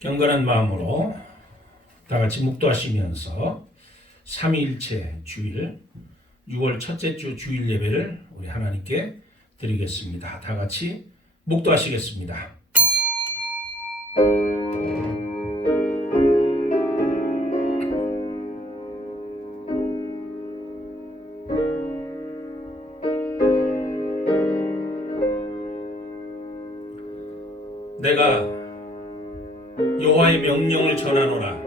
경건한 마음으로 다 같이 묵도하시면서 삼위일체 주일 6월 첫째 주 주일 예배를 우리 하나님께 드리겠습니다. 다 같이 묵도하시겠습니다. 내가 여호와의 명령을 전하노라.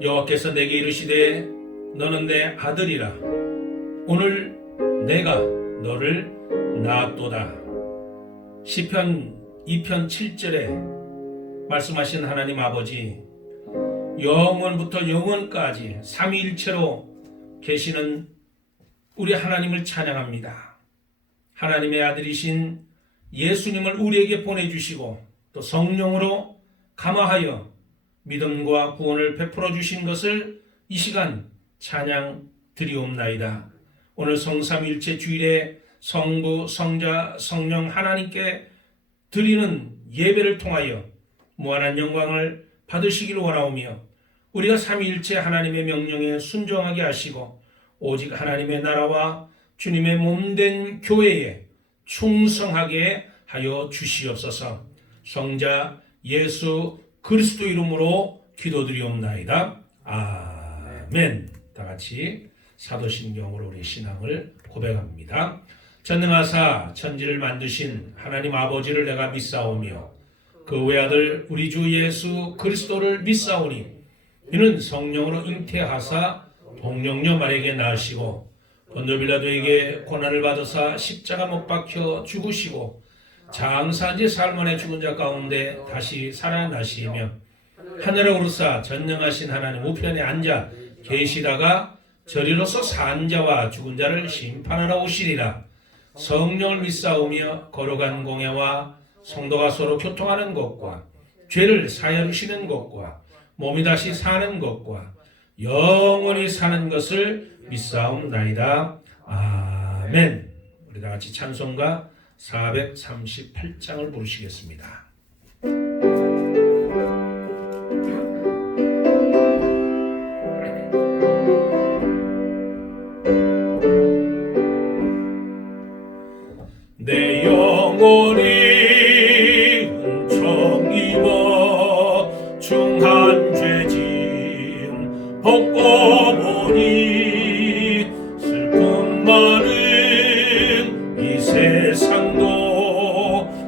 여호와께서 내게 이르시되 너는 내 아들이라. 오늘 내가 너를 낳았도다. 시편 2편 7절에 말씀하신 하나님 아버지, 영원부터 영원까지 삼위일체로 계시는 우리 하나님을 찬양합니다. 하나님의 아들이신 예수님을 우리에게 보내주시고 또 성령으로 감화하여 믿음과 구원을 베풀어 주신 것을 이 시간 찬양 드리옵나이다. 오늘 성삼일체 주일에 성부, 성자, 성령 하나님께 드리는 예배를 통하여 무한한 영광을 받으시기를 원하오며, 우리가 삼위일체 하나님의 명령에 순종하게 하시고 오직 하나님의 나라와 주님의 몸된 교회에 충성하게 하여 주시옵소서. 성자 예수 그리스도 이름으로 기도드리옵나이다. 아멘. 다 같이 사도신경으로 우리 신앙을 고백합니다. 전능하사 천지를 만드신 하나님 아버지를 내가 믿사오며 그 외아들 우리 주 예수 그리스도를 믿사오니 이는 성령으로 잉태하사 동정녀 마리아에게 낳으시고 본도 빌라도에게 고난을 받으사 십자가 못 박혀 죽으시고 장사한 지 사흘 만에 죽은 자 가운데 다시 살아나시며 하늘에 오르사 전능하신 하나님 우편에 앉아 계시다가 저리로서 산 자와 죽은 자를 심판하러 오시리라. 성령을 믿사오며 거룩한 공예와 성도가 서로 교통하는 것과 죄를 사하여 주시는 것과 몸이 다시 사는 것과 영원히 사는 것을 믿사옵나이다. 아멘. 우리 다 같이 찬송가 438장을 부르시겠습니다. 내 영혼이 은총 입어 중한 죄짐 벗고 보니 슬픔 많은 이 세상도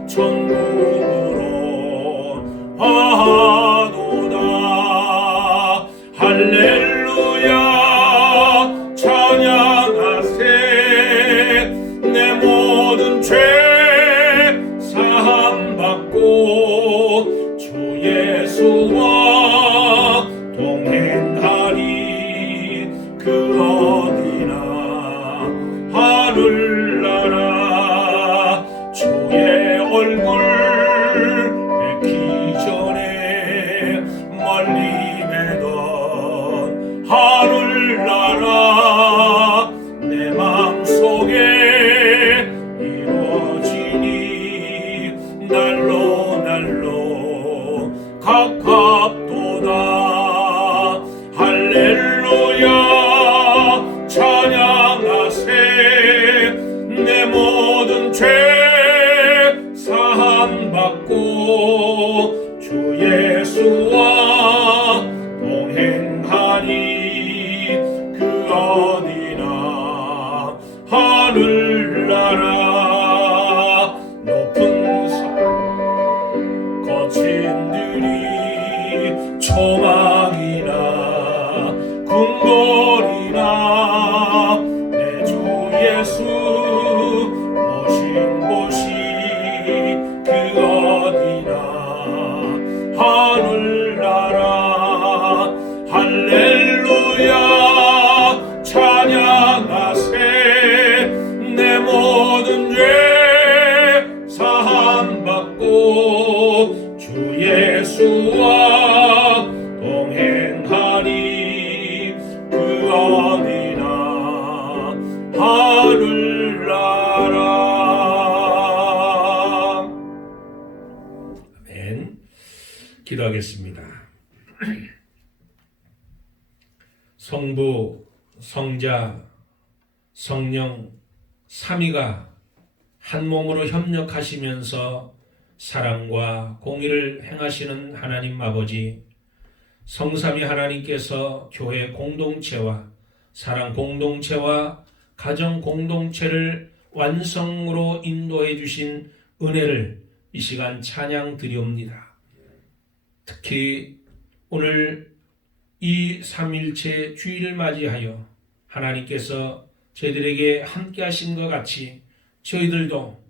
천국으로 화하도다. 할렐루야 찬양하세. 내 모든 죄 사함받고 주 예수와 동행하리. 그 어디나 하늘나라 주의 얼굴 뵙기 전에 멀리 뵈던 하늘나라 내 마음속에 이루어지니 날로 날로 가깝도다. 할렐루야 찬양하세. 내 모든 죄 사함받고 주 예수와 동행하니 그 어디나 하늘나라 높은 산 거친 들이 초막이나 궁궐이나 내 주 예수 모신 곳이 그 어디나 하늘나라. 할렐루야 찬양하세. 내 모든 죄 사함받고 주 예수와 동행하니 그 어디나 하늘 기도하겠습니다. 성부, 성자, 성령 삼위가 한 몸으로 협력하시면서 사랑과 공의를 행하시는 하나님 아버지, 성삼위 하나님께서 교회 공동체와 사랑 공동체와 가정 공동체를 완성으로 인도해 주신 은혜를 이 시간 찬양 드리옵니다. 특히 오늘 이 삼일체 주일을 맞이하여 하나님께서 저희들에게 함께 하신 것 같이 저희들도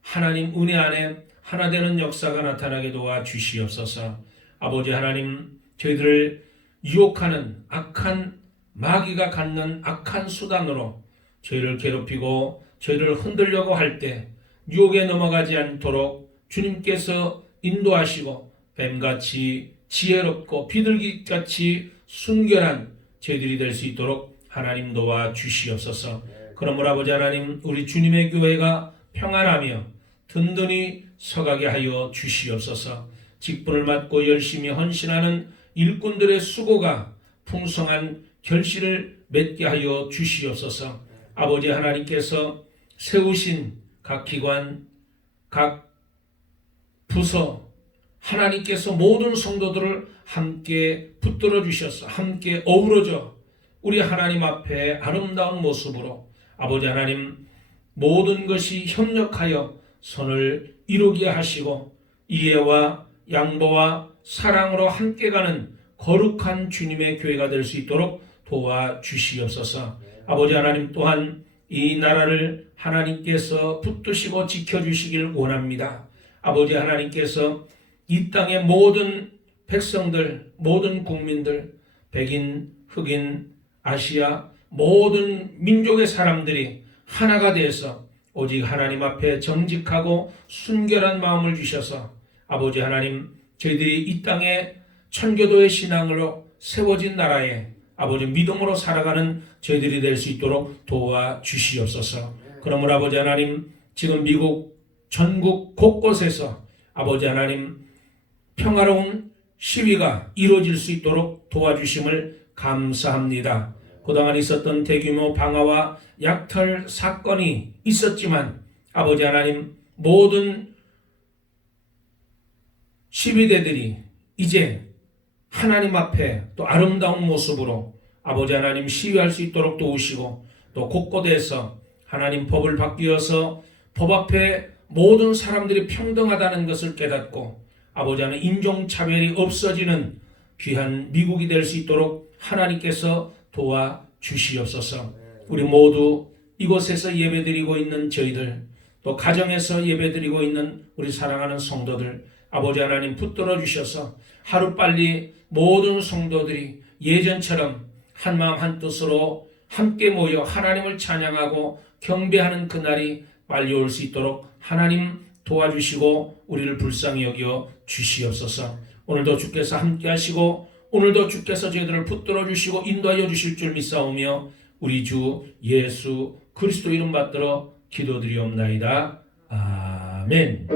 하나님 은혜 안에 하나 되는 역사가 나타나게 도와 주시옵소서. 아버지 하나님, 저희들을 유혹하는 악한 마귀가 갖는 악한 수단으로 저희를 괴롭히고 저희를 흔들려고 할 때 유혹에 넘어가지 않도록 주님께서 인도하시고 뱀같이 지혜롭고 비둘기같이 순결한 저희들이 될 수 있도록 하나님 도와 주시옵소서. 그러므로 아버지 하나님, 우리 주님의 교회가 평안하며 든든히 서가게 하여 주시옵소서. 직분을 맡고 열심히 헌신하는 일꾼들의 수고가 풍성한 결실을 맺게 하여 주시옵소서. 아버지 하나님께서 세우신 각 기관, 각 부서, 하나님께서 모든 성도들을 함께 붙들어 주셔서 함께 어우러져 우리 하나님 앞에 아름다운 모습으로 아버지 하나님, 모든 것이 협력하여 선을 이루게 하시고 이해와 양보와 사랑으로 함께 가는 거룩한 주님의 교회가 될 수 있도록 도와주시옵소서. 아버지 하나님, 또한 이 나라를 하나님께서 붙드시고 지켜주시길 원합니다. 아버지 하나님께서 이 땅의 모든 백성들, 모든 국민들, 백인, 흑인, 아시아 모든 민족의 사람들이 하나가 되어서 오직 하나님 앞에 정직하고 순결한 마음을 주셔서 아버지 하나님, 저희들이 이 땅에 천교도의 신앙으로 세워진 나라에 아버지 믿음으로 살아가는 저희들이 될 수 있도록 도와주시옵소서. 그러므로 아버지 하나님, 지금 미국 전국 곳곳에서 아버지 하나님 평화로운 시위가 이루어질 수 있도록 도와주심을 감사합니다. 그동안 있었던 대규모 방화와 약탈 사건이 있었지만 아버지 하나님, 모든 시위대들이 이제 하나님 앞에 또 아름다운 모습으로 아버지 하나님 시위할 수 있도록 도우시고 또 곳곳에서 하나님 법을 바뀌어서 법 앞에 모든 사람들이 평등하다는 것을 깨닫고 아버지 하나님 인종차별이 없어지는 귀한 미국이 될 수 있도록 하나님께서 도와주시옵소서. 우리 모두 이곳에서 예배드리고 있는 저희들, 또 가정에서 예배드리고 있는 우리 사랑하는 성도들, 아버지 하나님 붙들어 주셔서 하루빨리 모든 성도들이 예전처럼 한마음 한뜻으로 함께 모여 하나님을 찬양하고 경배하는 그날이 빨리 올 수 있도록 하나님 도와주시고 우리를 불쌍히 여겨 주시옵소서. 오늘도 주께서 함께 하시고 오늘도 주께서 저희들을 붙들어 주시고 인도하여 주실 줄 믿사오며 우리 주 예수 그리스도 이름 받들어 기도드리옵나이다. 아멘.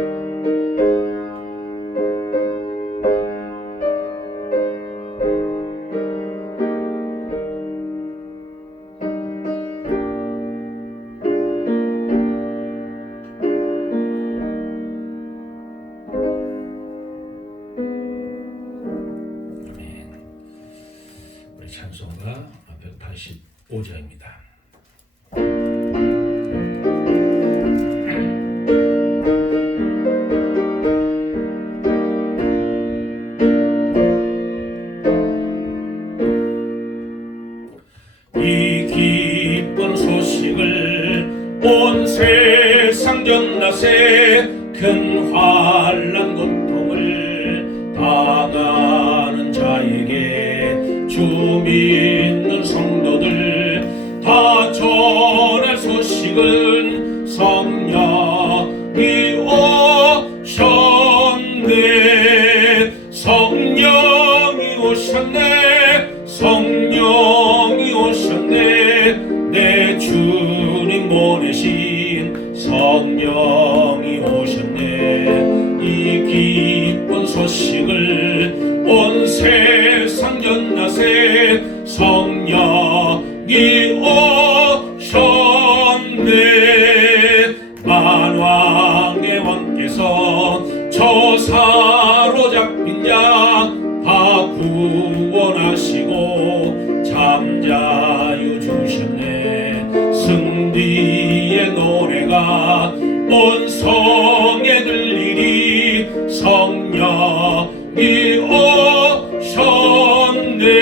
찬송가 185장입니다. 이 기쁜 소식을 온 세상 전낯에 큰 환난 고통을 당하는 자에게 주 믿는 성도들 다 전할 소식은 성령이 오셨네. 성령이 오셨네. 성령이 오셨네. 내 주님 보내신 성령이 오셨네. 이 기쁜 소식을 소리가 온 성에 들리니 성령이 오셨네.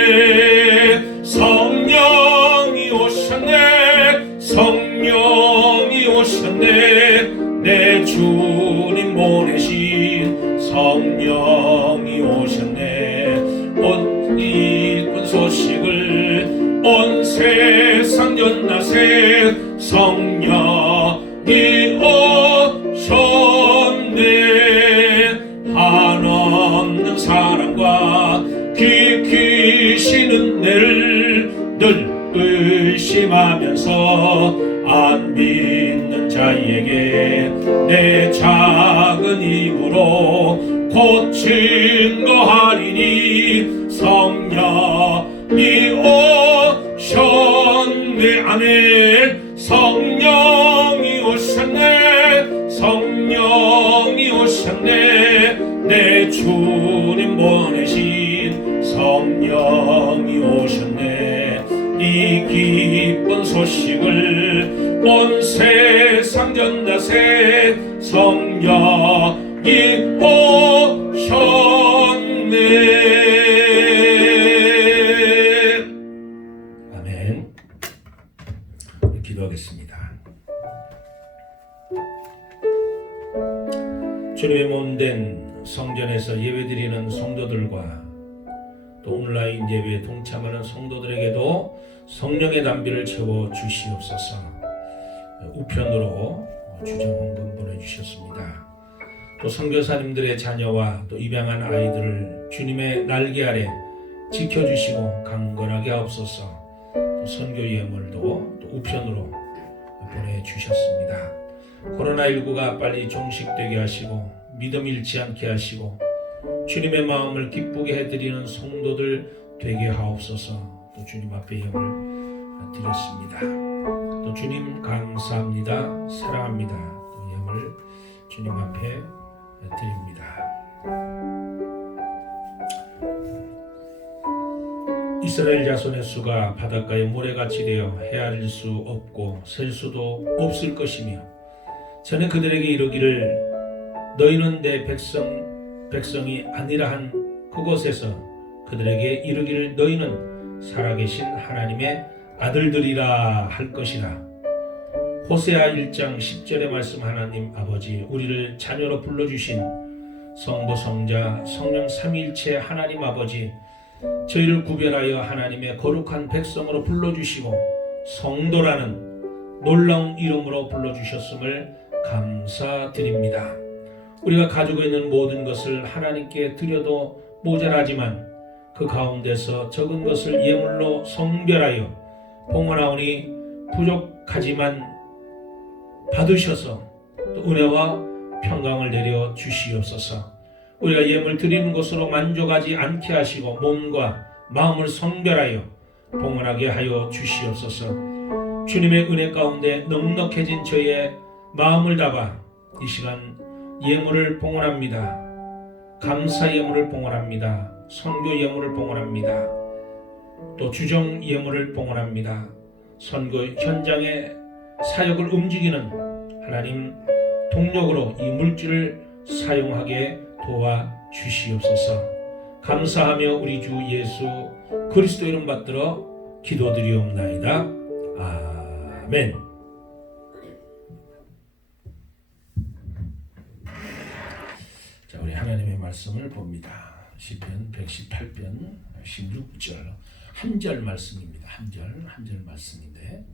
성령이 오셨네. 성령이 오셨네. 내 주님 보내신 성령이 오셨네. 이쁜 소식을 온 세상 전하세. 성령이 오셨네. 한없는 사랑과 깊으신 은혜를 늘 의심하면서 안 믿는 자에게 내 작은 힘으로 고친 거 하리니 성령이 오셨네. 아멘. 성령이 오셨네. 성령이 오셨네. 내 주님 보내신 성령이 오셨네. 이 기쁜 소식을 온 세상 전하세. 성령이 오셨네. 아멘. 기도하겠습니다. 주님의 몸된 성전에서 예배드리는 성도들과 또 온라인 예배에 동참하는 성도들에게도 성령의 담비를 채워 주시옵소서. 우편으로 주정헌금 보내주셨습니다. 또 선교사님들의 자녀와 또 입양한 아이들을 주님의 날개 아래 지켜주시고 강건하게 하옵소서. 또 선교 예물도 또 우편으로 보내주셨습니다. 코로나19가 빨리 종식되게 하시고 믿음 잃지 않게 하시고 주님의 마음을 기쁘게 해드리는 성도들 되게 하옵소서. 또 주님 앞에 예물 드렸습니다. 또 주님 감사합니다. 사랑합니다. 또 예물 주님 앞에 드립니다. 이스라엘 자손의 수가 바닷가에 모래같이 되어 헤아릴 수 없고 셀 수도 없을 것이며 전에 그들에게 이르기를 너희는 내 백성이 아니라 한 그곳에서 그들에게 이르기를 너희는 살아계신 하나님의 아들들이라 할 것이라. 호세아 1장 10절의 말씀. 하나님 아버지, 우리를 자녀로 불러주신 성부 성자 성령 삼위일체 하나님 아버지, 저희를 구별하여 하나님의 거룩한 백성으로 불러주시고 성도라는 놀라운 이름으로 불러주셨음을 감사드립니다. 우리가 가지고 있는 모든 것을 하나님께 드려도 모자라지만 그 가운데서 적은 것을 예물로 성별하여 봉헌하오니 부족하지만 받으셔서 또 은혜와 평강을 내려 주시옵소서. 우리가 예물 드리는 것으로 만족하지 않게 하시고 몸과 마음을 성별하여 봉헌하게 하여 주시옵소서. 주님의 은혜 가운데 넉넉해진 저의 마음을 담아 이 시간 예물을 봉헌합니다. 감사 예물을 봉헌합니다. 선교 예물을 봉헌합니다. 또 주정 예물을 봉헌합니다. 선교 현장의 사역을 움직이는 하나님 동력으로 이 물질을 사용하게 도와주시옵소서. 감사하며 우리 주 예수 그리스도 이름 받들어 기도드리옵나이다. 아멘. 자, 우리 하나님의 말씀을 봅니다. 시편 118편 16절 한 절 말씀입니다. 한 절 말씀인데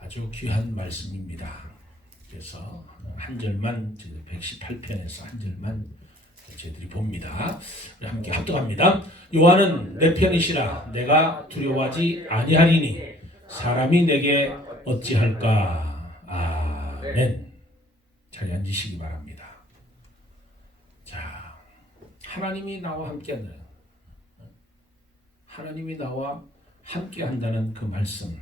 아주 귀한 말씀입니다. 그래서 한 절만 118편에서 한 절만 저희들이 봅니다. 우리 함께 합독합니다. 여호와는 내 편이시라 내가 두려워하지 아니하리니 사람이 내게 어찌할까. 아멘. 자리에 앉으시기 바랍니다. 자, 하나님이 나와 함께한다. 하나님이 나와 함께한다는 그 말씀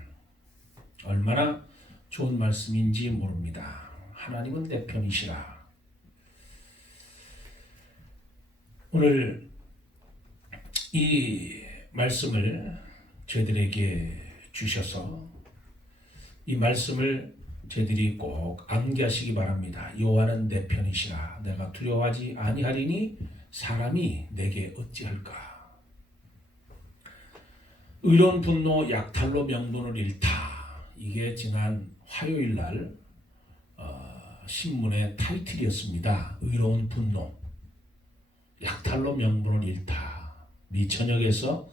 얼마나 좋은 말씀인지 모릅니다. 하나님은 내 편이시라. 오늘 이 말씀을 저희들에게 주셔서 이 말씀을 저희들이 꼭 암기하시기 바랍니다. 여호와는 내 편이시라. 내가 두려워하지 아니하리니 사람이 내게 어찌할까. 의로운 분노 약탈로 명분을 잃다. 이게 지난 화요일 날 신문의 타이틀이었습니다. 의로운 분노 약탈로 명분을 잃다. 미 전역에서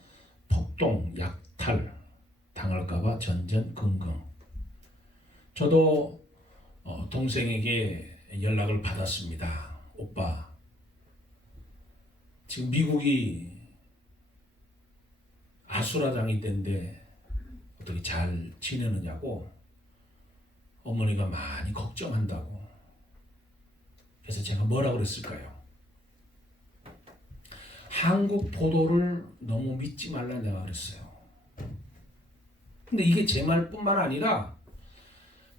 폭동 약탈 당할까봐 전전긍긍. 저도 동생에게 연락을 받았습니다. 오빠, 지금 미국이 아수라장이 된데 어떻게 잘 지내느냐고 어머니가 많이 걱정한다고. 그래서 제가 뭐라고 그랬을까요? 한국 보도를 너무 믿지 말라 내가 그랬어요. 근데 이게 제 말뿐만 아니라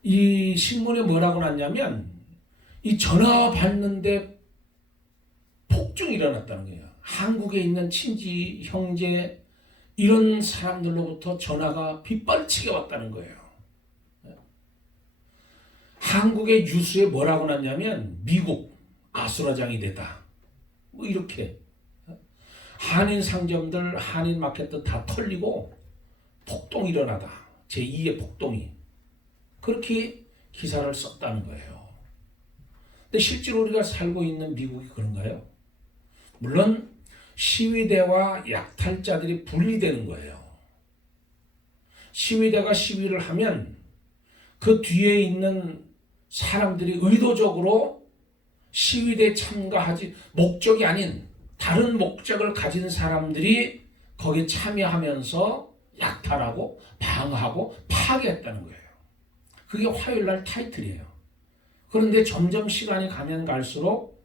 이 신문에 뭐라고 났냐면 이 전화 받는데 폭증이 일어났다는 거예요. 한국에 있는 친지, 형제 이런 사람들로부터 전화가 빗발치게 왔다는 거예요. 한국의 뉴스에 뭐라고 났냐면 미국 아수라장이 되다. 뭐 이렇게 한인 상점들, 한인 마켓들 다 털리고 폭동이 일어나다. 제2의 폭동이. 그렇게 기사를 썼다는 거예요. 근데 실제로 우리가 살고 있는 미국이 그런가요? 물론 시위대와 약탈자들이 분리되는 거예요. 시위대가 시위를 하면 그 뒤에 있는 사람들이 의도적으로 시위대에 참가하지 목적이 아닌 다른 목적을 가진 사람들이 거기에 참여하면서 약탈하고 방어하고 파괴했다는 거예요. 그게 화요일날 타이틀이에요. 그런데 점점 시간이 가면 갈수록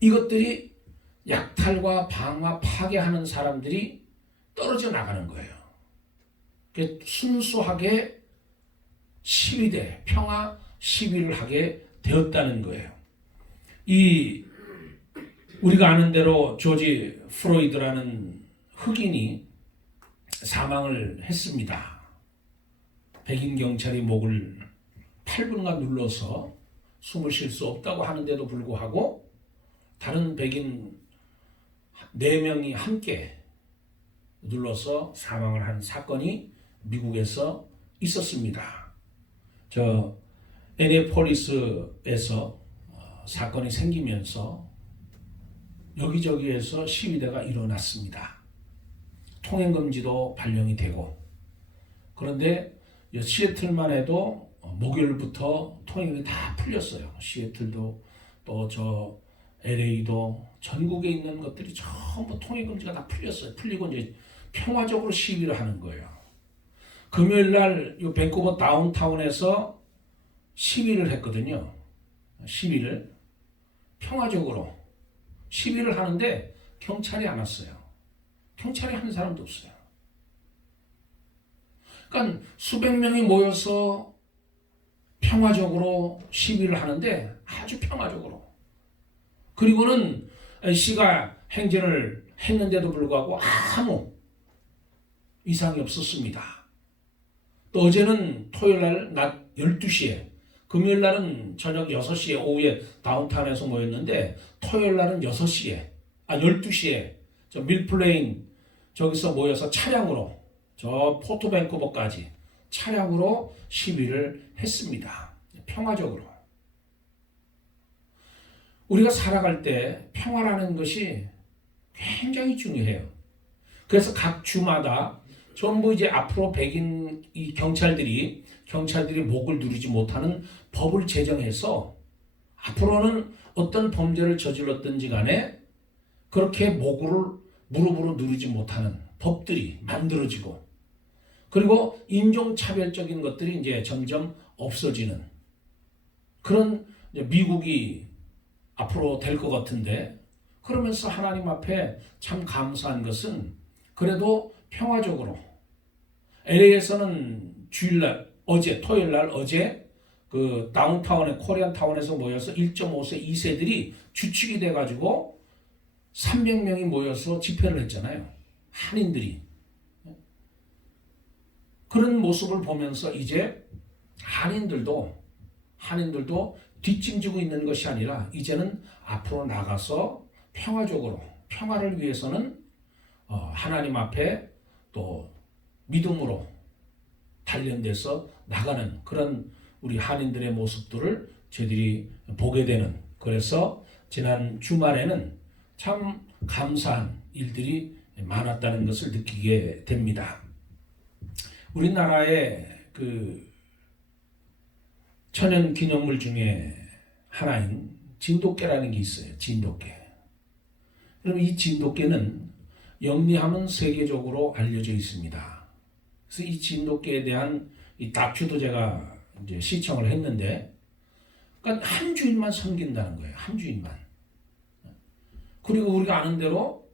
이것들이 약탈과 방어, 파괴하는 사람들이 떨어져 나가는 거예요. 순수하게 시위대, 평화 시위를 하게 되었다는 거예요. 우리가 아는 대로 조지 프로이드라는 흑인이 사망을 했습니다. 백인 경찰이 목을 8분간 눌러서 숨을 쉴 수 없다고 하는데도 불구하고 다른 백인 4명이 함께 눌러서 사망을 한 사건이 미국에서 있었습니다. 저 애니폴리스에서 사건이 생기면서 여기저기에서 시위대가 일어났습니다. 통행금지도 발령이 되고, 그런데 시애틀만 해도 목요일부터 통행이 다 풀렸어요. 시애틀도 또 저 LA도 전국에 있는 것들이 전부 통행금지가 다 풀렸어요. 풀리고 이제 평화적으로 시위를 하는 거예요. 금요일 날 이 밴쿠버 다운타운에서 시위를 했거든요. 시위를 평화적으로 시위를 하는데 경찰이 안 왔어요. 경찰이 한 사람도 없어요. 그러니까 수백 명이 모여서 평화적으로 시위를 하는데 아주 평화적으로. 그리고는 시가 행진을 했는데도 불구하고 아무 이상이 없었습니다. 또 어제는 토요일 날 낮 12시에, 금요일 날은 저녁 6시에 오후에 다운타운에서 모였는데 토요일 날은 12시에 저 밀플레인 저기서 모여서 차량으로 저 포트 밴쿠버까지 차량으로 시위를 했습니다. 평화적으로. 우리가 살아갈 때 평화라는 것이 굉장히 중요해요. 그래서 각 주마다 전부 이제 앞으로 백인 이 경찰들이 목을 누르지 못하는 법을 제정해서 앞으로는 어떤 범죄를 저질렀든지 간에 그렇게 무릎으로 누르지 못하는 법들이 만들어지고, 그리고 인종차별적인 것들이 이제 점점 없어지는 그런 미국이 앞으로 될 것 같은데, 그러면서 하나님 앞에 참 감사한 것은 그래도 평화적으로 LA에서는 토요일 날 그 다운타운에 코리안타운에서 모여서 1.5세 2세들이 주축이 돼가지고 300명이 모여서 집회를 했잖아요. 한인들이. 그런 모습을 보면서 이제 한인들도 한인들도 뒷짐지고 있는 것이 아니라 이제는 앞으로 나가서 평화적으로 평화를 위해서는 하나님 앞에 또 믿음으로 단련돼서 나가는 그런 우리 한인들의 모습들을 저희들이 보게 되는, 그래서 지난 주말에는 참 감사한 일들이 많았다는 것을 느끼게 됩니다. 우리나라의 그 천연 기념물 중에 하나인 진돗개라는 게 있어요. 진돗개. 그럼 이 진돗개는 영리함은 세계적으로 알려져 있습니다. 그래서 이 진돗개에 대한 이 다큐도 제가 이제 시청을 했는데, 그러니까 한 주인만 섬긴다는 거예요. 한 주인만. 그리고 우리가 아는 대로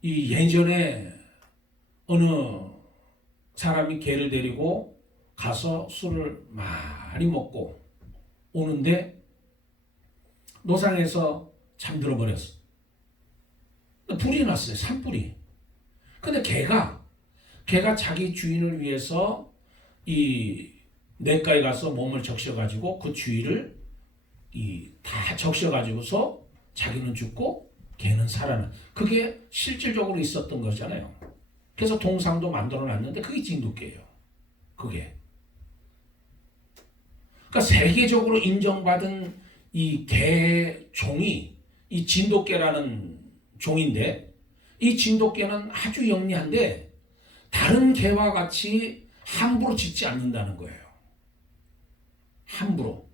이 예전에 어느 사람이 개를 데리고 가서 술을 많이 먹고 오는데 노상에서 잠들어 버렸어. 불이 났어요. 산불이. 근데 개가 자기 주인을 위해서 이 냇가에 가서 몸을 적셔가지고 그 주위를 다 적셔가지고서 자기는 죽고 개는 살아나. 그게 실질적으로 있었던 거잖아요. 그래서 동상도 만들어 놨는데 그게 진돗개예요. 그게. 그러니까 세계적으로 인정받은 이 개 종이 이 진돗개라는 종인데, 이 진돗개는 아주 영리한데 다른 개와 같이 함부로 짖지 않는다는 거예요. 함부로.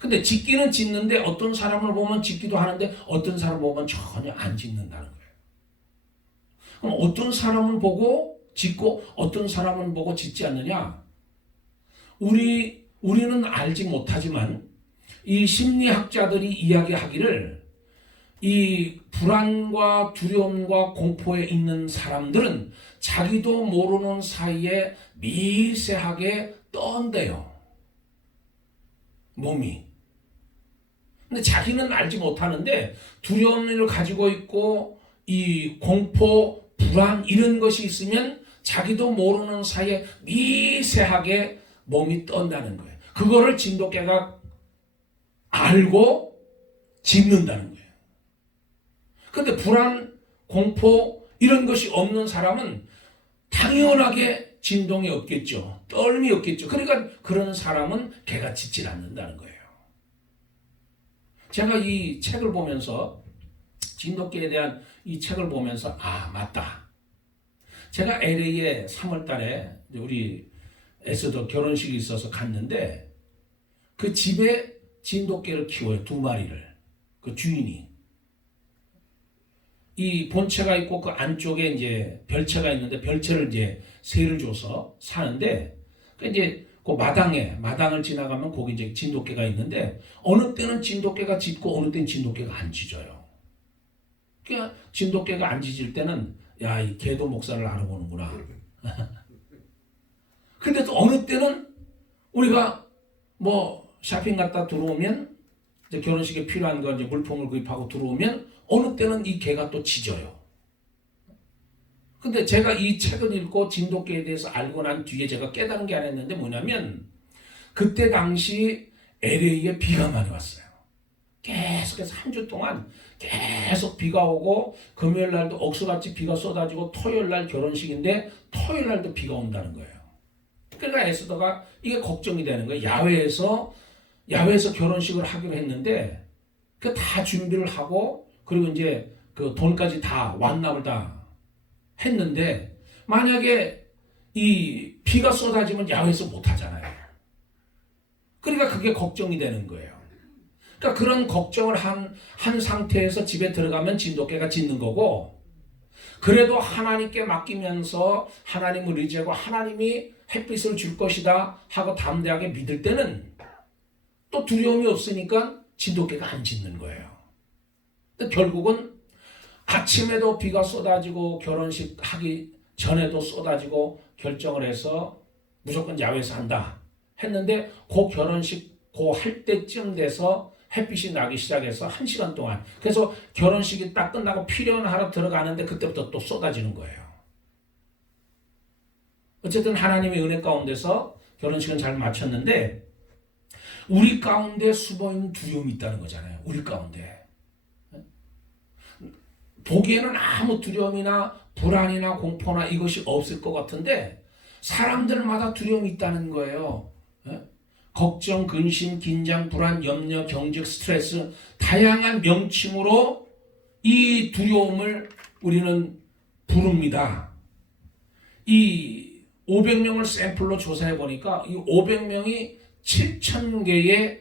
근데 짖기는 짖는데 어떤 사람을 보면 짖기도 하는데 어떤 사람을 보면 전혀 안 짖는다는 거예요. 그럼 어떤 사람을 보고 짖고 어떤 사람을 보고 짖지 않느냐? 우리는 알지 못하지만 이 심리학자들이 이야기하기를 이 불안과 두려움과 공포에 있는 사람들은 자기도 모르는 사이에 미세하게 떤대요. 몸이. 근데 자기는 알지 못하는데 두려움을 가지고 있고 이 공포, 불안 이런 것이 있으면 자기도 모르는 사이에 미세하게 몸이 떤다는 거예요. 그거를 진돗개가 알고 짖는다는 거예요. 근데 불안, 공포 이런 것이 없는 사람은 당연하게 진동이 없겠죠. 떨림이 없겠죠. 그러니까 그런 사람은 개가 짖질 않는다는 거예요. 제가 이 책을 보면서 진돗개에 대한 이 책을 보면서 맞다. 제가 LA에 3월 달에 우리 에스더 결혼식이 있어서 갔는데 그 집에 진돗개를 키워요. 2마리를. 그 주인이. 이 본체가 있고 그 안쪽에 이제 별채가 있는데 별채를 이제 새를 줘서 사는데 그 이제 그 마당을 지나가면 거기 이제 진돗개가 있는데 어느 때는 진돗개가 짖고 어느 때는 진돗개가 안 짖어요. 그러니까 진돗개가 안 짖을 때는 야, 이 개도 목살을 알아보는구나. 근데 또 어느 때는 우리가 뭐 쇼핑 갔다 들어오면 이제 결혼식에 필요한 거 이제 물품을 구입하고 들어오면 어느 때는 이 개가 또 짖어요. 근데 제가 이 책을 읽고 진돗개에 대해서 알고 난 뒤에 제가 깨달은 게 하나 있는데 뭐냐면 그때 당시 LA에 비가 많이 왔어요. 계속해서 한 주 동안 계속 비가 오고 금요일 날도 억수같이 비가 쏟아지고 토요일 날 결혼식인데 토요일 날도 비가 온다는 거예요. 그러니까 에스더가 이게 걱정이 되는 거예요. 야외에서 결혼식을 하기로 했는데 그 다 준비를 하고 그리고 이제 그 돈까지 다 완납을 다 했는데 만약에 이 비가 쏟아지면 야외에서 못 하잖아요. 그러니까 그게 걱정이 되는 거예요. 그러니까 그런 걱정을 한 상태에서 집에 들어가면 진돗개가 짖는 거고, 그래도 하나님께 맡기면서 하나님을 의지하고 하나님이 햇빛을 줄 것이다 하고 담대하게 믿을 때는 또 두려움이 없으니까 진돗개가 안 짖는 거예요. 근데 결국은 아침에도 비가 쏟아지고 결혼식 하기 전에도 쏟아지고 결정을 해서 무조건 야외에서 한다 했는데 그 결혼식 할 때쯤 돼서 햇빛이 나기 시작해서 1시간 동안, 그래서 결혼식이 딱 끝나고 피련하러 들어가는데 그때부터 또 쏟아지는 거예요. 어쨌든 하나님의 은혜 가운데서 결혼식은 잘 마쳤는데 우리 가운데 숨어있는 두려움이 있다는 거잖아요. 우리 가운데. 보기에는 아무 두려움이나 불안이나 공포나 이것이 없을 것 같은데 사람들마다 두려움이 있다는 거예요. 걱정, 근심, 긴장, 불안, 염려, 경직, 스트레스 다양한 명칭으로 이 두려움을 우리는 부릅니다. 이 500명을 샘플로 조사해 보니까 이 500명이 7,000개의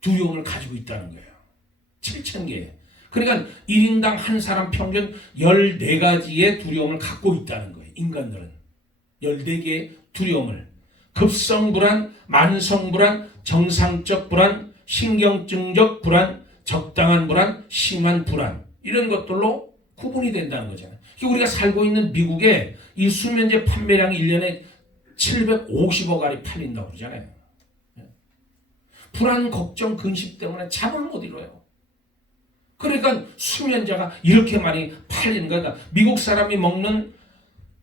두려움을 가지고 있다는 거예요. 7,000개. 그러니까 1인당 한 사람 평균 14가지의 두려움을 갖고 있다는 거예요. 인간들은 14개의 두려움을. 급성 불안, 만성 불안, 정상적 불안, 신경증적 불안, 적당한 불안, 심한 불안 이런 것들로 구분이 된다는 거잖아요. 우리가 살고 있는 미국에 이 수면제 판매량이 1년에 750억 알이 팔린다고 그러잖아요. 불안, 걱정, 근심 때문에 잠을 못 이뤄요. 그러니까 수면제가 이렇게 많이 팔리는 거다. 미국 사람이 먹는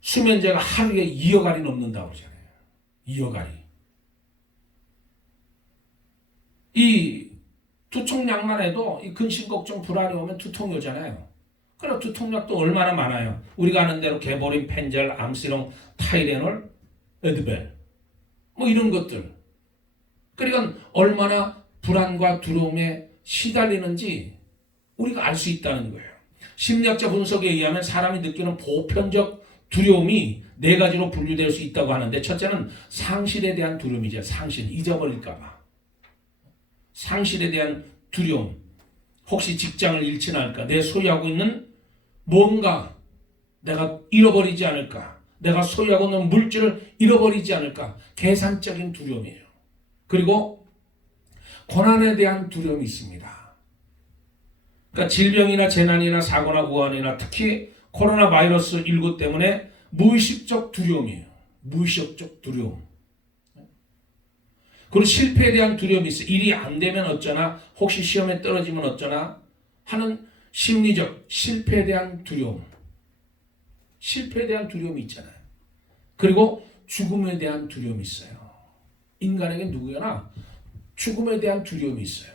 수면제가 하루에 2억 알이 넘는다고 그러잖아요. 2억 알이. 이 두통약만 해도 이 근심, 걱정, 불안이 오면 두통이 오잖아요. 그럼 두통약도 얼마나 많아요. 우리가 아는 대로 개보린, 펜젤, 암시롱, 타이레놀, 에드벨 뭐 이런 것들. 그러니까 얼마나 불안과 두려움에 시달리는지 우리가 알 수 있다는 거예요. 심리학자 분석에 의하면 사람이 느끼는 보편적 두려움이 4가지로 분류될 수 있다고 하는데 첫째는 상실에 대한 두려움이죠. 상실, 잊어버릴까 봐. 상실에 대한 두려움. 혹시 직장을 잃지는 않을까? 내 소유하고 있는 뭔가 내가 잃어버리지 않을까? 내가 소유하고 있는 물질을 잃어버리지 않을까? 계산적인 두려움이에요. 그리고 고난에 대한 두려움이 있습니다. 그러니까 질병이나 재난이나 사고나 우환이나 특히 코로나 바이러스 19 때문에 무의식적 두려움이에요. 무의식적 두려움. 그리고 실패에 대한 두려움이 있어요. 일이 안 되면 어쩌나, 혹시 시험에 떨어지면 어쩌나 하는 심리적 실패에 대한 두려움. 실패에 대한 두려움이 있잖아요. 그리고 죽음에 대한 두려움이 있어요. 인간에게 누구나 죽음에 대한 두려움이 있어요.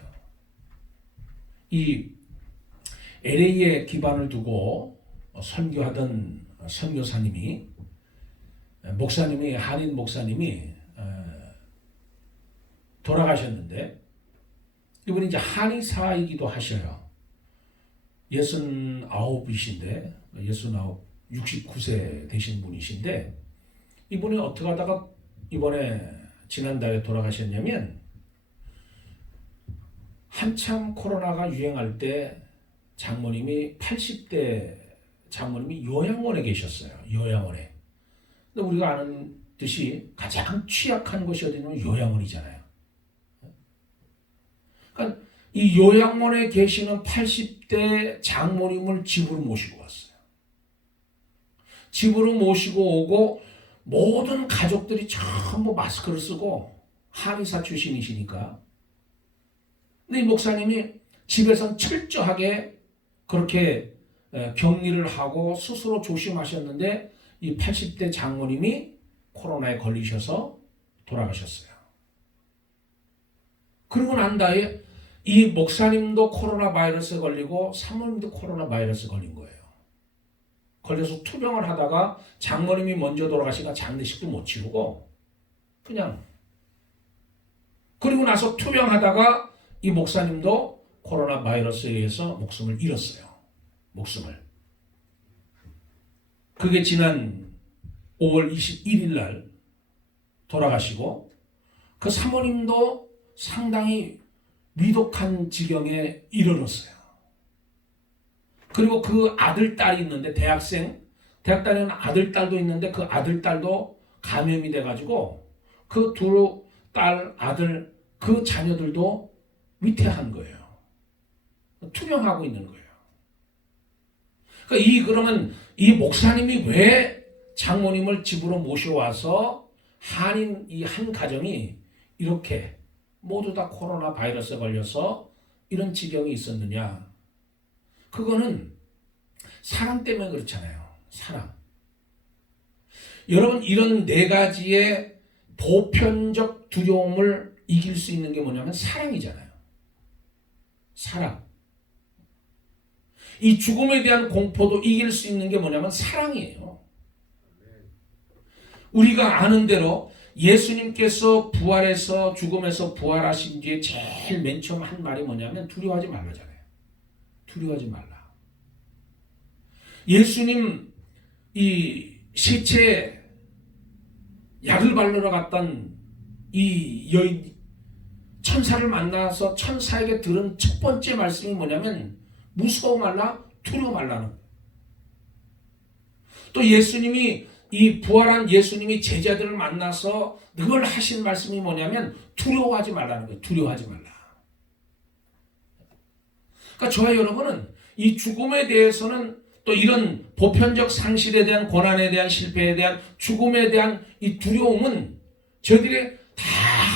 이 LA에 기반을 두고 선교하던 선교사님이 목사님이 한인 목사님이 돌아가셨는데 이분이 이제 한의사이기도 하셔요. 69이신데 69세 되신 분이신데 이분이 어떻게 하다가 이번에 지난달에 돌아가셨냐면 한참 코로나가 유행할 때 장모님이 80대 장모님이 요양원에 계셨어요. 요양원에. 근데 우리가 아는 듯이 가장 취약한 곳이 어디냐면 요양원이잖아요. 그러니까 이 요양원에 계시는 80대 장모님을 집으로 모시고 왔어요. 집으로 모시고 오고 모든 가족들이 전부 마스크를 쓰고 한의사 출신이시니까. 근데 이 목사님이 집에서 철저하게 그렇게 격리를 하고 스스로 조심하셨는데 이 80대 장모님이 코로나에 걸리셔서 돌아가셨어요. 그러고 난 다음에 이 목사님도 코로나 바이러스에 걸리고 사모님도 코로나 바이러스에 걸린 거예요. 걸려서 투병을 하다가 장모님이 먼저 돌아가시니까 장례식도 못 치르고 그냥 그리고 나서 투병하다가 이 목사님도 코로나 바이러스에 의해서 목숨을 잃었어요. 목숨을. 그게 지난 5월 21일 날 돌아가시고 그 사모님도 상당히 위독한 지경에 이르렀어요. 그리고 그 아들, 딸이 있는데 대학 다니는 아들, 딸도 있는데 그 아들, 딸도 감염이 돼가지고 그 두 딸, 아들, 그 자녀들도 위태한 거예요. 투병하고 있는 거예요. 그러면 이 목사님이 왜 장모님을 집으로 모셔와서 한인 이 한 가정이 이렇게 모두 다 코로나 바이러스에 걸려서 이런 지경이 있었느냐? 그거는 사랑 때문에 그렇잖아요. 사랑. 여러분 이런 4가지의 보편적 두려움을 이길 수 있는 게 뭐냐면 사랑이잖아요. 사랑. 이 죽음에 대한 공포도 이길 수 있는 게 뭐냐면 사랑이에요. 우리가 아는 대로 예수님께서 부활해서 죽음에서 부활하신 뒤에 제일 맨 처음 한 말이 뭐냐면 두려워하지 말라잖아요. 두려워하지 말라. 예수님 이 시체에 약을 바르러 갔던 이 여인 천사를 만나서 천사에게 들은 첫 번째 말씀이 뭐냐면 무서워 말라, 두려워 말라는 거예요. 또 예수님이 이 부활한 예수님이 제자들을 만나서 늘 하신 말씀이 뭐냐면 두려워하지 말라는 거예요. 두려워하지 말라. 그러니까 저와 여러분은 이 죽음에 대해서는 또 이런 보편적 상실에 대한 고난에 대한 실패에 대한 죽음에 대한 이 두려움은 저희들이 다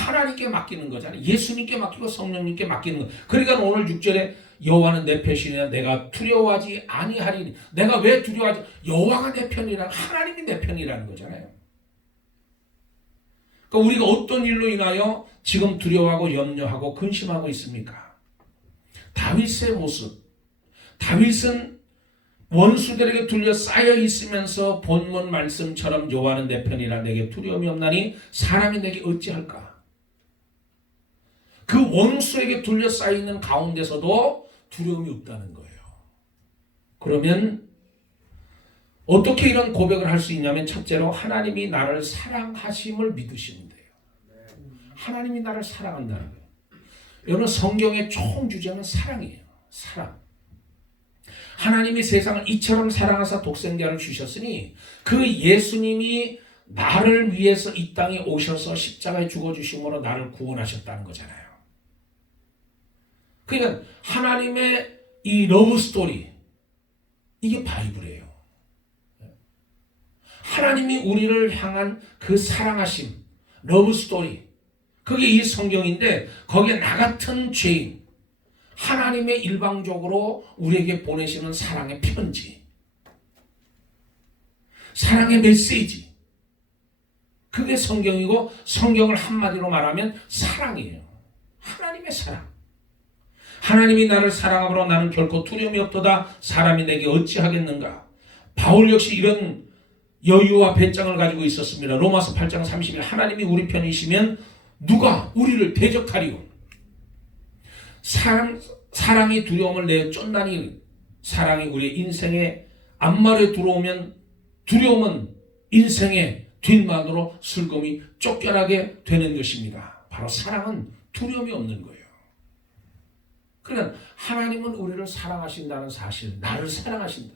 하나님께 맡기는 거잖아요. 예수님께 맡기고 성령님께 맡기는 거. 그러니까 오늘 6절에 여호와는 내 편이라 내가 두려워하지 아니하리니. 내가 왜 두려워하지? 여호와가 내 편이라, 하나님이 내 편이라는 거잖아요. 그러니까 우리가 어떤 일로 인하여 지금 두려워하고 염려하고 근심하고 있습니까? 다윗의 모습. 다윗은 원수들에게 둘러싸여 있으면서 본문 말씀처럼 여호와는 내 편이라 내게 두려움이 없나니 사람이 내게 어찌할까? 그 원수에게 둘러싸여 있는 가운데서도 두려움이 없다는 거예요. 그러면 어떻게 이런 고백을 할 수 있냐면 첫째로 하나님이 나를 사랑하심을 믿으시면 돼요. 하나님이 나를 사랑한다는 거예요. 여러분 성경의 총 주제는 사랑이에요. 사랑. 하나님이 세상을 이처럼 사랑하사 독생자를 주셨으니 그 예수님이 나를 위해서 이 땅에 오셔서 십자가에 죽어주심으로 나를 구원하셨다는 거잖아요. 그러니까 하나님의 이 러브 스토리, 이게 바이블이에요. 하나님이 우리를 향한 그 사랑하심, 러브 스토리, 그게 이 성경인데 거기에 나 같은 죄인, 하나님의 일방적으로 우리에게 보내시는 사랑의 편지, 사랑의 메시지, 그게 성경이고 성경을 한마디로 말하면 사랑이에요. 하나님의 사랑. 하나님이 나를 사랑함으로 나는 결코 두려움이 없도다. 사람이 내게 어찌하겠는가. 바울 역시 이런 여유와 배짱을 가지고 있었습니다. 로마서 8장 30일 하나님이 우리 편이시면 누가 우리를 대적하리요. 사랑이 두려움을 내어 쫓나니 사랑이 우리의 인생의 앞말에 들어오면 두려움은 인생의 뒷만으로 슬금이 쫓겨나게 되는 것입니다. 바로 사랑은 두려움이 없는 거예요. 그러니까 하나님은 우리를 사랑하신다는 사실, 나를 사랑하신다.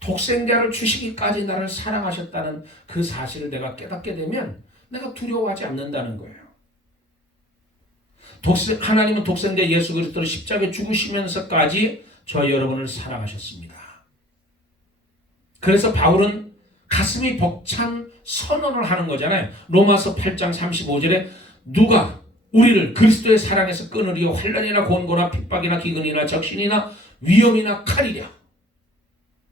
독생자를 주시기까지 나를 사랑하셨다는 그 사실을 내가 깨닫게 되면 내가 두려워하지 않는다는 거예요. 하나님은 독생자 예수 그리스도를 십자가에 죽으시면서까지 저와 여러분을 사랑하셨습니다. 그래서 바울은 가슴이 벅찬 선언을 하는 거잖아요. 로마서 8장 35절에 누가 우리를 그리스도의 사랑에서 끊으리요. 환난이나 곤고나 핍박이나 기근이나 적신이나 위험이나 칼이랴.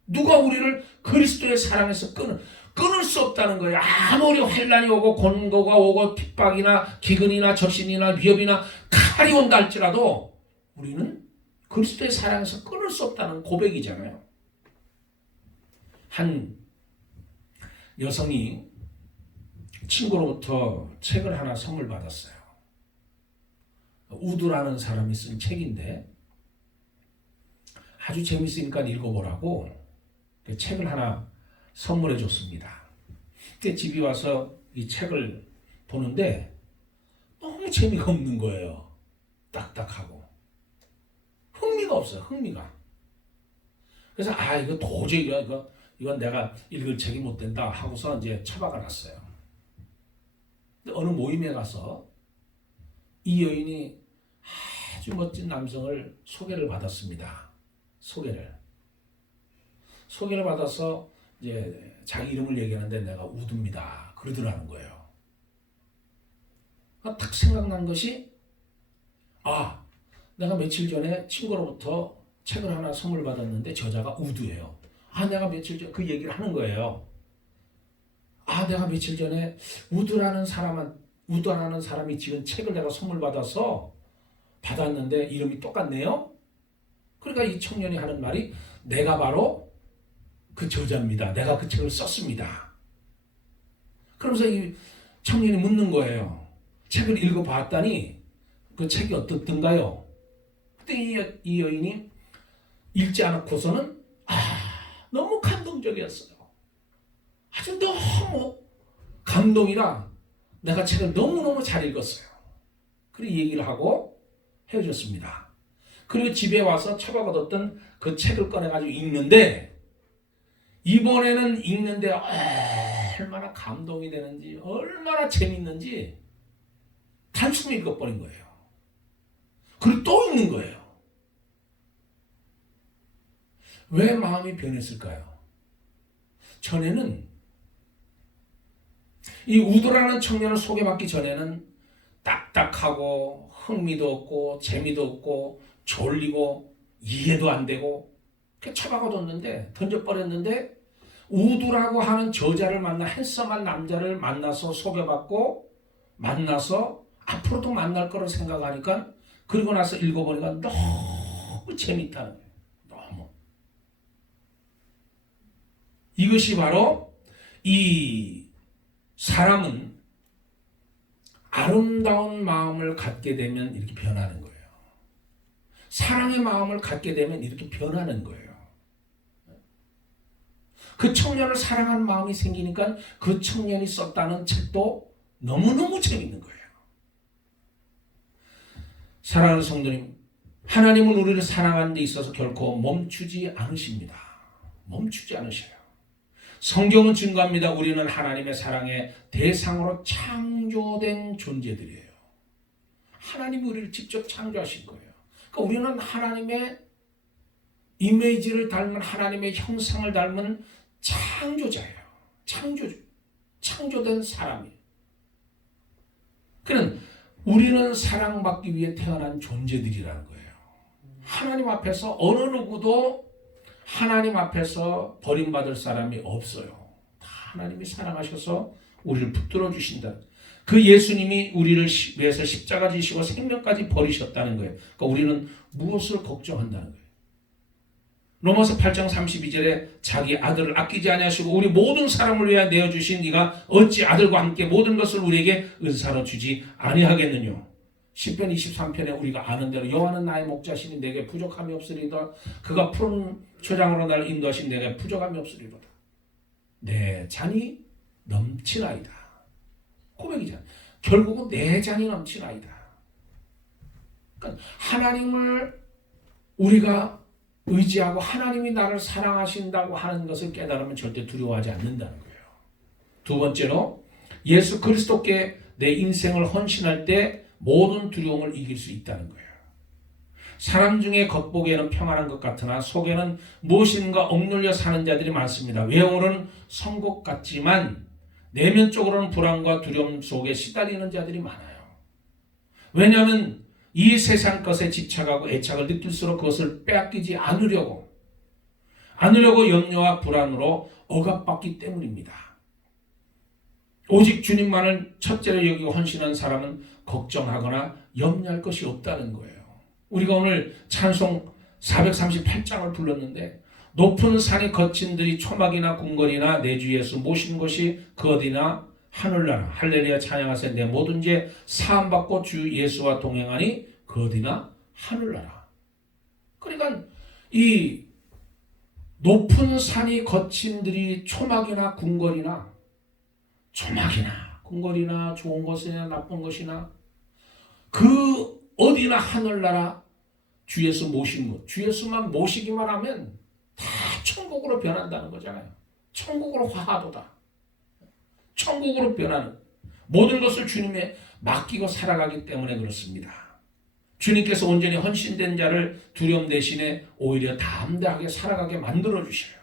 누가 우리를 그리스도의 사랑에서 끊을 수 없다는 거예요. 아무리 환난이 오고 곤고가 오고 핍박이나 기근이나 적신이나 위협이나 칼이 온다 할지라도 우리는 그리스도의 사랑에서 끊을 수 없다는 고백이잖아요. 한 여성이 친구로부터 책을 하나 선물 받았어요. 우드라는 사람이 쓴 책인데 아주 재밌으니까 읽어보라고 책을 하나 선물해 줬습니다. 그때 집에 와서 이 책을 보는데 너무 재미가 없는 거예요. 딱딱하고 흥미가 없어요. 흥미가. 그래서 이거 도저히 이건 내가 읽을 책이 못 된다 하고서 이제 처박아 놨어요. 근데 어느 모임에 가서 이 여인이 아주 멋진 남성을 소개를 받았습니다. 소개를 받아서 이제 자기 이름을 얘기하는데 내가 우드입니다. 그러더라는 거예요. 딱 생각난 것이 내가 며칠 전에 친구로부터 책을 하나 선물 받았는데 저자가 우드예요. 내가 며칠 전 그 얘기를 하는 거예요. 내가 며칠 전에 우드라는 사람한 우도라는 사람이 지은 책을 내가 선물 받았는데 이름이 똑같네요. 그러니까 이 청년이 하는 말이 내가 바로 그 저자입니다. 내가 그 책을 썼습니다. 그러면서 이 청년이 묻는 거예요. 책을 읽어봤더니 그 책이 어떻던가요? 그때 이 여인이 읽지 않고서는 너무 감동적이었어요. 아주 너무 감동이라 내가 책을 너무너무 잘 읽었어요. 그리고 얘기를 하고 헤어졌습니다. 그리고 집에 와서 처박 얻었던 그 책을 꺼내가지고 읽는데 이번에는 읽는데 얼마나 감동이 되는지 얼마나 재밌는지 단숨에 읽어버린 거예요. 그리고 또 읽는 거예요. 왜 마음이 변했을까요? 전에는 이 우도라는 청년을 소개받기 전에는 딱딱하고 흥미도 없고 재미도 없고 졸리고 이해도 안 되고 처박아뒀는데 던져버렸는데 우두라고 하는 저자를 만나 핸섬한 남자를 만나서 소개받고 만나서 앞으로도 만날 거로 생각하니까 그리고 나서 읽어보니까 너무 재밌다는 거예요. 너무. 이것이 바로 이 사람은 아름다운 마음을 갖게 되면 이렇게 변하는 거예요. 사랑의 마음을 갖게 되면 이렇게 변하는 거예요. 그 청년을 사랑하는 마음이 생기니까 그 청년이 썼다는 책도 너무너무 재밌는 거예요. 사랑하는 성도님, 하나님은 우리를 사랑하는 데 있어서 결코 멈추지 않으십니다. 멈추지 않으셔요. 성경은 증거합니다. 우리는 하나님의 사랑의 대상으로 창조된 존재들이에요. 하나님이 우리를 직접 창조하신 거예요. 그러니까 우리는 하나님의 이미지를 닮은 하나님의 형상을 닮은 창조자예요. 창조된 사람이에요. 그는 우리는 사랑받기 위해 태어난 존재들이라는 거예요. 하나님 앞에서 어느 누구도 하나님 앞에서 버림받을 사람이 없어요. 다 하나님이 사랑하셔서 우리를 붙들어 주신다. 그 예수님이 우리를 위해서 십자가 지시고 생명까지 버리셨다는 거예요. 그러니까 우리는 무엇을 걱정한다는 거예요. 로마서 8장 32절에 자기 아들을 아끼지 아니하시고 우리 모든 사람을 위하여 내어주신 이가 어찌 아들과 함께 모든 것을 우리에게 은사로 주지 아니하겠느냐. 시편 23편에 우리가 아는 대로 여호와는 나의 목자시니 내게 부족함이 없으리다. 그가 푸른 초장으로 나를 인도하신 내게 부족함이 없으리로다. 내 잔이 넘치나이다. 고백이잖아. 결국은 내 잔이 넘치나이다. 그러니까 하나님을 우리가 의지하고 하나님이 나를 사랑하신다고 하는 것을 깨달으면 절대 두려워하지 않는다는 거예요. 두 번째로 예수 그리스도께 내 인생을 헌신할 때 모든 두려움을 이길 수 있다는 거예요. 사람 중에 겉보기에는 평안한 것 같으나 속에는 무엇인가 억눌려 사는 자들이 많습니다. 외형으로는 성국 같지만 내면적으로는 불안과 두려움 속에 시달리는 자들이 많아요. 왜냐하면 이 세상 것에 집착하고 애착을 느낄수록 그것을 빼앗기지 않으려고 염려와 불안으로 억압받기 때문입니다. 오직 주님만을 첫째로 여기고 헌신한 사람은 걱정하거나 염려할 것이 없다는 거예요. 우리가 오늘 찬송 438장을 불렀는데 높은 산이 거친 들이 초막이나 궁궐이나 내 주 예수 모신 것이 그 어디나 하늘나라 할렐루야 찬양하세 내 모든 죄 사함받고 주 예수와 동행하니 그 어디나 하늘나라. 그러니까 이 높은 산이 거친 들이 초막이나 궁궐이나 좋은 것이나 나쁜 것이나 그 어디나 하늘나라 주 예수 모신 것, 주 예수만 모시기만 하면 다 천국으로 변한다는 거잖아요. 천국으로 화하도다. 천국으로 변하는 모든 것을 주님에 맡기고 살아가기 때문에 그렇습니다. 주님께서 온전히 헌신된 자를 두려움 대신에 오히려 담대하게 살아가게 만들어주셔요.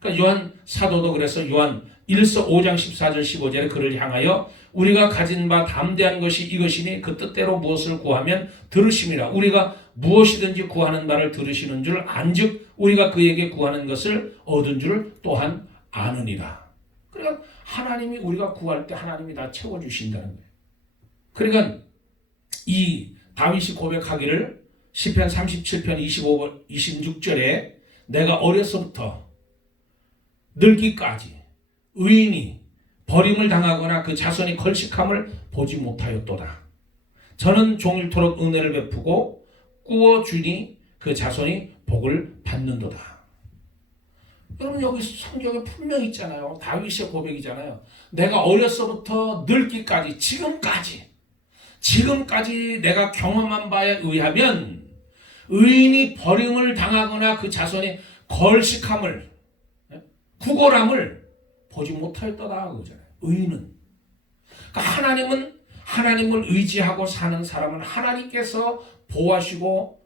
그러니까 요한 사도도 그래서 요한 1서 5장 14절 15절에 그를 향하여 우리가 가진 바 담대한 것이 이것이니 그 뜻대로 무엇을 구하면 들으심이라. 우리가 무엇이든지 구하는 바를 들으시는 줄 안즉 우리가 그에게 구하는 것을 얻은 줄 또한 아느니라. 그러니까 하나님이 우리가 구할 때 하나님이 다 채워주신다는 거예요. 그러니까 이 다윗이 고백하기를 시편 37편 26절에 내가 어려서부터 늙기까지 의인이 버림을 당하거나 그 자손이 걸식함을 보지 못하였도다. 저는 종일토록 은혜를 베푸고 꾸어주니 그 자손이 복을 받는도다. 여러분 여기 성경에 분명히 있잖아요. 다윗의 고백이잖아요. 내가 어려서부터 늙기까지 지금까지 내가 경험한 바에 의하면 의인이 버림을 당하거나 그 자손이 걸식함을 구걸함을 보지 못하였다고 그러잖아요. 의인은 그러니까 하나님을 의지하고 사는 사람은 하나님께서 보호하시고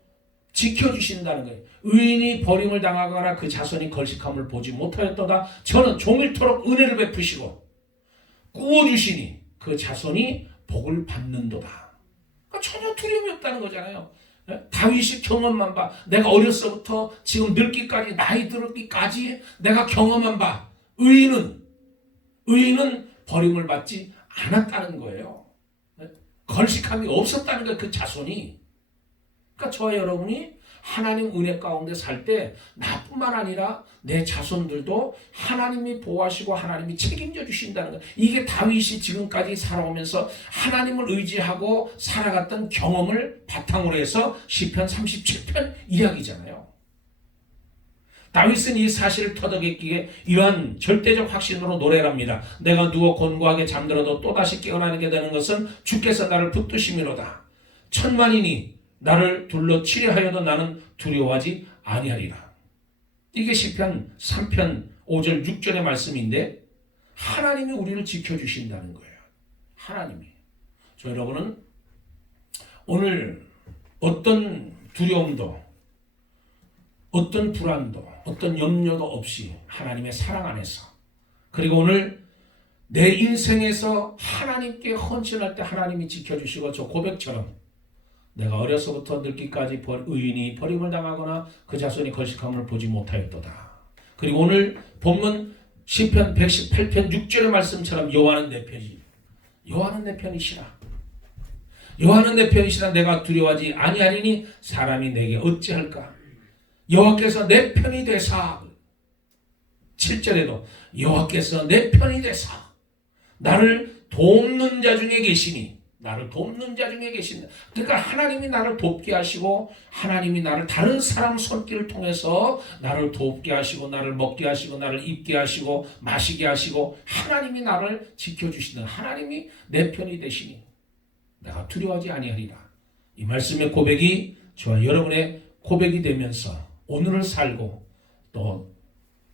지켜주신다는 거예요. 의인이 버림을 당하거나 그 자손이 걸식함을 보지 못하였도다. 저는 종일토록 은혜를 베푸시고 꾸어주시니 그 자손이 복을 받는도다. 그러니까 전혀 두려움이 없다는 거잖아요. 다윗이 경험한 바, 내가 어려서부터 지금 늙기까지, 나이 들기까지 내가 경험한 바, 의인은 버림을 받지 않았다는 거예요. 걸식함이 없었다는 거예요. 그 자손이. 그러니까 저와 여러분이 하나님 은혜 가운데 살 때 나뿐만 아니라 내 자손들도 하나님이 보호하시고 하나님이 책임져 주신다는 거예요. 이게 다윗이 지금까지 살아오면서 하나님을 의지하고 살아갔던 경험을 바탕으로 해서 시편 37편 이야기잖아요. 다윗은 이 사실을 터득했기에 이러한 절대적 확신으로 노래를 합니다. 내가 누워 곤고하게 잠들어도 또다시 깨어나게 되는 것은 주께서 나를 붙드심이로다. 천만인이 나를 둘러 치려하여도 나는 두려워하지 아니하리라. 이게 시편 3편 5절 6절의 말씀인데 하나님이 우리를 지켜주신다는 거예요. 하나님이. 저 여러분은 오늘 어떤 두려움도 어떤 불안도 어떤 염려도 없이 하나님의 사랑 안에서 그리고 오늘 내 인생에서 하나님께 헌신할 때 하나님이 지켜주시고 저 고백처럼 내가 어려서부터 늙기까지 의인이 버림을 당하거나 그 자손이 걸식함을 보지 못하였도다. 그리고 오늘 본문 시편 118편 6절의 말씀처럼 여호와는 내 편이시라. 여호와는 내 편이시라. 내가 두려워하지 아니하리니 사람이 내게 어찌할까. 여호와께서 내 편이 되사 7절에도 여호와께서 내 편이 되사 나를 돕는 자 중에 계시니 그러니까 하나님이 나를 돕게 하시고 하나님이 나를 다른 사람 손길을 통해서 나를 돕게 하시고 나를 먹게 하시고 나를 입게 하시고 마시게 하시고 하나님이 나를 지켜주시는 하나님이 내 편이 되시니 내가 두려워하지 아니하리라. 이 말씀의 고백이 저와 여러분의 고백이 되면서 오늘을 살고 또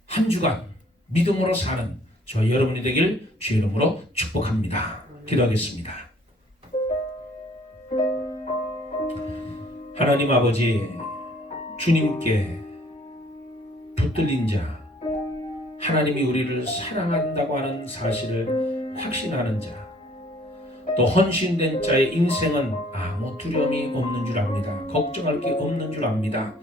한 주간 믿음으로 사는 저와 여러분이 되길 주의 이름으로 축복합니다. 기도하겠습니다. 하나님 아버지, 주님께 붙들린 자, 하나님이 우리를 사랑한다고 하는 사실을 확신하는 자, 또 헌신된 자의 인생은 아무 두려움이 없는 줄 압니다. 걱정할 게 없는 줄 압니다.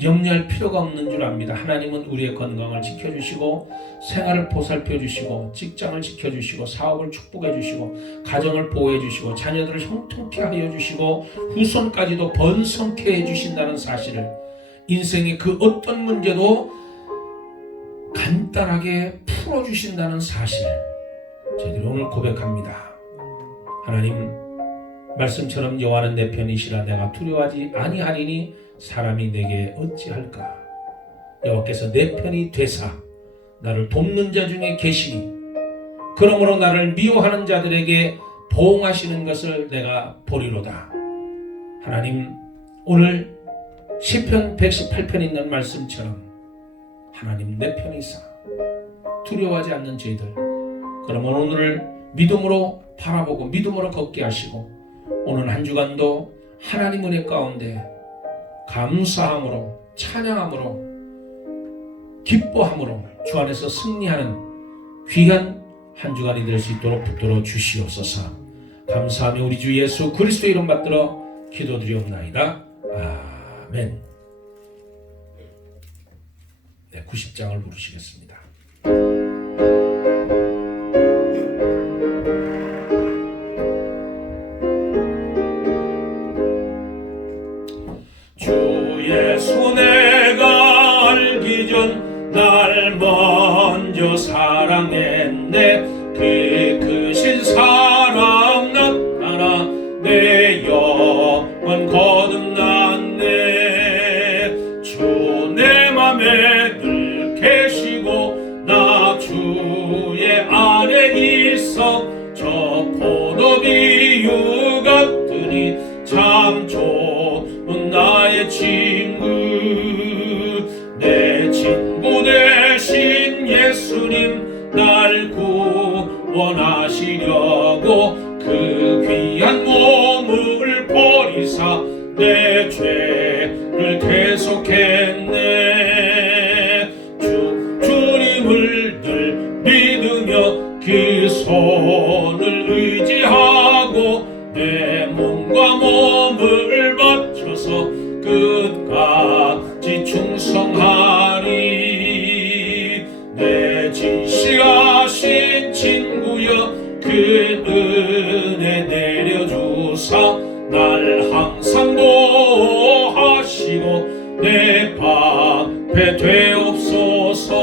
염려할 필요가 없는 줄 압니다. 하나님은 우리의 건강을 지켜주시고 생활을 보살펴주시고 직장을 지켜주시고 사업을 축복해주시고 가정을 보호해주시고 자녀들을 형통케 하여 주시고 후손까지도 번성케 해주신다는 사실을 인생의 그 어떤 문제도 간단하게 풀어주신다는 사실 저희들이 오늘 고백합니다. 하나님 말씀처럼 여호와는 내 편이시라. 내가 두려워하지 아니하리니 사람이 내게 어찌할까. 여호와께서 내 편이 되사 나를 돕는 자 중에 계시니 그러므로 나를 미워하는 자들에게 보응하시는 것을 내가 보리로다. 하나님 오늘 시편 118편에 있는 말씀처럼 하나님 내 편이사 두려워하지 않는 저희들 그러면 오늘을 믿음으로 바라보고 믿음으로 걷게 하시고 오늘 한 주간도 하나님 은혜 가운데 감사함으로 찬양함으로 기뻐함으로 주 안에서 승리하는 귀한 한 주간이 될 수 있도록 붙들어 주시옵소서. 감사하며 우리 주 예수 그리스도 이름 받들어 기도드리옵나이다. 아멘. 네, 90장을 부르시겠습니다. 예수 내가 알기 전 날 먼저 사랑했네. 그 크신 사랑 나타나 내 영혼 거듭났네. 주 내 맘에 늘 계시고 나 주의 안에 있어. 저 포도비유 같으니 참 좋은 나의 친구. 내 친구 되신 예수님 날 구원하시려고 그 귀한 몸을 버리사 내 죄를 대속했네. 주님을 늘 믿으며 그 손을 의지하고 내 몸과 몸을 맞춰서 끝까지 충성하리. 내 진실하신 친구여 그 은혜 내려주사 날 항상 보호하시고 내 방패 되옵소서.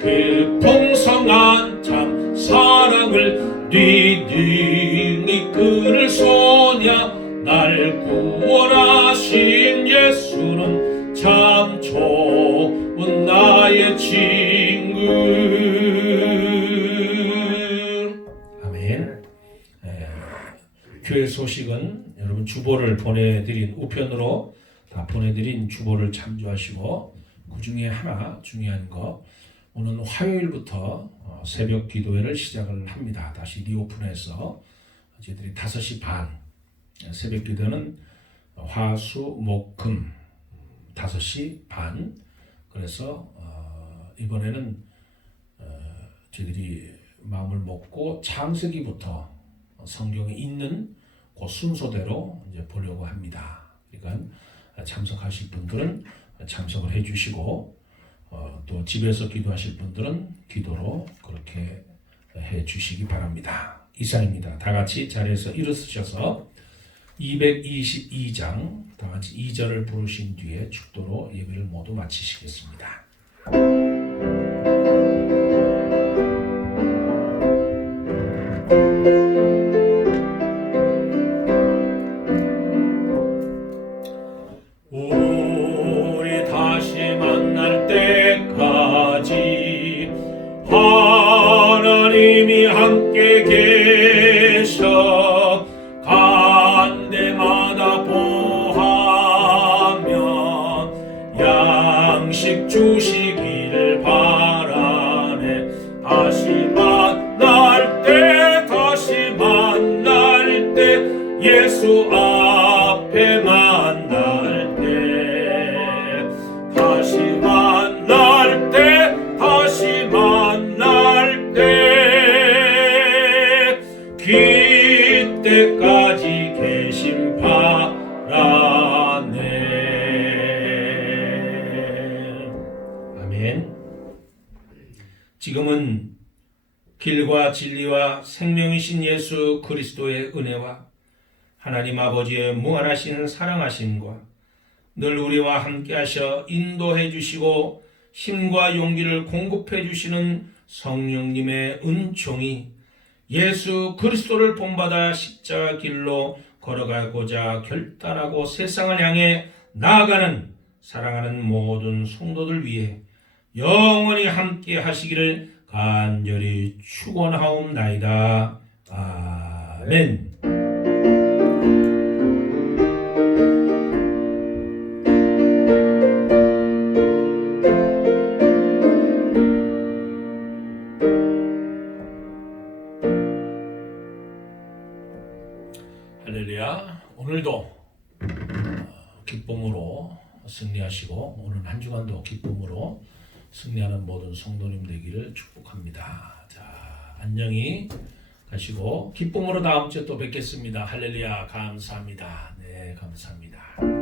그 풍성한 참 사랑을 뉘니 그를 소냐. 날 구원하신 예수는 참 좋은 나의 친구. 아멘. 교회 소식은 여러분 주보를 보내드린 우편으로 다 보내드린 주보를 참조하시고 그 중에 하나 중요한 거, 오늘 화요일부터 새벽 기도회를 시작을 합니다. 다시 리오픈해서 저희들이 5시 반 새벽 기도는 화수목금 5시 반. 그래서 이번에는 저희들이 마음을 먹고 창세기부터 성경에 있는 그 순서대로 이제 보려고 합니다. 그러니까 참석하실 분들은 참석을 해주시고 또 집에서 기도하실 분들은 기도로 그렇게 해주시기 바랍니다. 이상입니다. 다 같이 자리에서 일어서셔서 222장 다 같이 2절을 부르신 뒤에 축도로 예배를 모두 마치시겠습니다. 우리 다시 만날 때까지 하나님이 함께 계셔 간 데마다 보하며 양식 주시기를 바라네. 다시 만날 때 예수 앞에 만날 때 다시 만날 때 그때까지 계심 바라네. 아멘. 지금은 길과 진리와 생명이신 예수 그리스도의 은혜와 하나님 아버지의 무한하신 사랑하심과 늘 우리와 함께 하셔 인도해 주시고 힘과 용기를 공급해 주시는 성령님의 은총이 예수 그리스도를 본받아 십자가 길로 걸어가고자 결단하고 세상을 향해 나아가는 사랑하는 모든 성도들 위해 영원히 함께 하시기를 간절히 축원하옵나이다. 아멘. 할렐루야. 오늘도 기쁨으로 승리하시고 오늘 한 주간도 기쁨으로 승리하는 모든 성도님 되기를 축복합니다. 자, 안녕히 가시고 기쁨으로 다음 주에 또 뵙겠습니다. 할렐루야. 감사합니다. 네, 감사합니다.